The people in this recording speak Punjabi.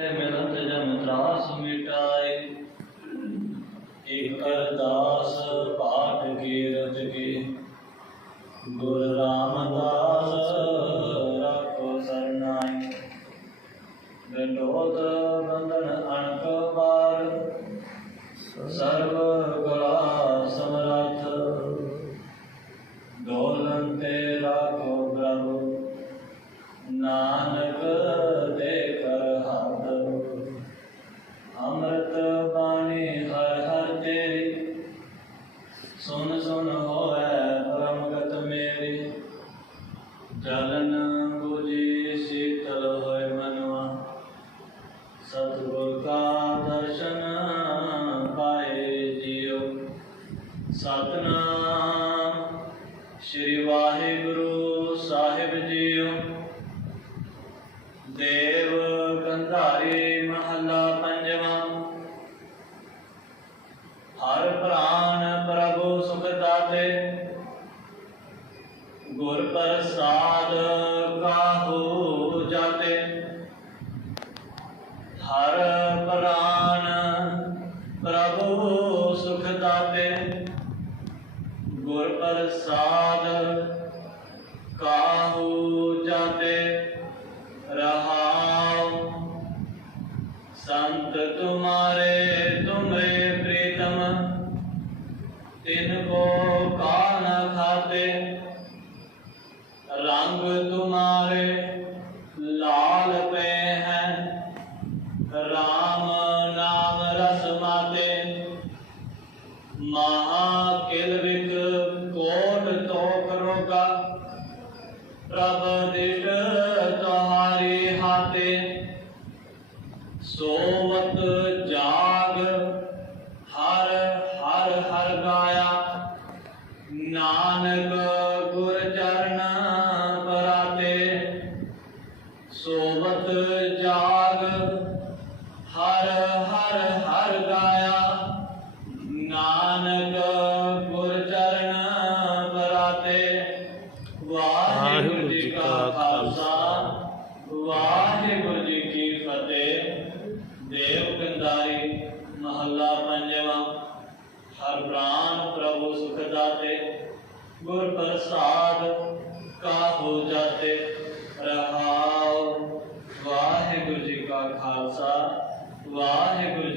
ਮਿਲਤ ਜਮ ਤਰਾਸ ਮਿਟਾਏ। ਇਕ ਅਰਦਾਸ ਪਾਠ ਕੀ ਰਚ ਕੇ। ਗੁਰ ਰਾਮਦਾਸ ਰੱਖੋ ਸਰਨਾਈ। ਗੰਡੋਤ ਬੰਧਨ ਅਣਕ ਬਾਰ ਸਰਬ ਸਤਨਾਮ। ਸ੍ਰੀ ਵਾਹਿਗੁਰੂ ਸਾਹਿਬ ਜੀਓ। ਦੇਵ ਕੰਧਾਰੀ ਮਹੱਲਾ ਪੰਜਵਾਂ। ਹਰ ਪ੍ਰਾਨ ਪ੍ਰਭੂ ਸੁਖ ਦਾਤੇ। ਗੁਰ ਪ੍ਰਸਾਦ ਕਾਹੂ ਜਾਤੇ। ਹਰ ਪ੍ਰਾਨ ਪ੍ਰਭੂ ਸੁਖ ਦਾਤੇ। ਗੁਰ ਪ੍ਰਸਾਦ ਕਾਹੂ ਜਾਂਦੇ ਰਹਾਉ। ਸੰਤ ਤੁਮਾਰੇ, ਤੁਮਰੇ ਪ੍ਰੀਤਮ, ਤਿਨ ਕੋ ਕਾਨ ਖਾਤੇ ਰੰਗ ਤੁਮਾਰੇ ਲਾਲ ਪੈ ਹੈ ਰਾਮ ਨਾਮ ਰਸ ਮਾਤੇ। ਮਹਾ ਕਿਲ ਵਿਕ ਪ੍ਰਭ ਦਿਟ ਹਾਤੇ ਸੋਵਤ ਜਾਗ ਹਰ ਹਰ ਹਰ ਗਾਇਆ। ਨਾਨਕ ਗੁਰ ਪਰਾਤੇ ਸੋਵਤ ਜਾਗ ਮਹੱਲਾ ਪੰਜਵਾਂ। ਹਰ ਪ੍ਰਾਨ ਪ੍ਰਭੂ ਸੁਖ ਦਾਤੇ, ਗੁਰ ਪ੍ਰਸਾਦ ਹੋ ਜਾਤੇ। ਰਹਾਉ, ਵਾਹਿਗੁਰੂ ਜੀ ਕਾ ਖਾਲਸਾ, ਵਾਹਿਗੁਰੂ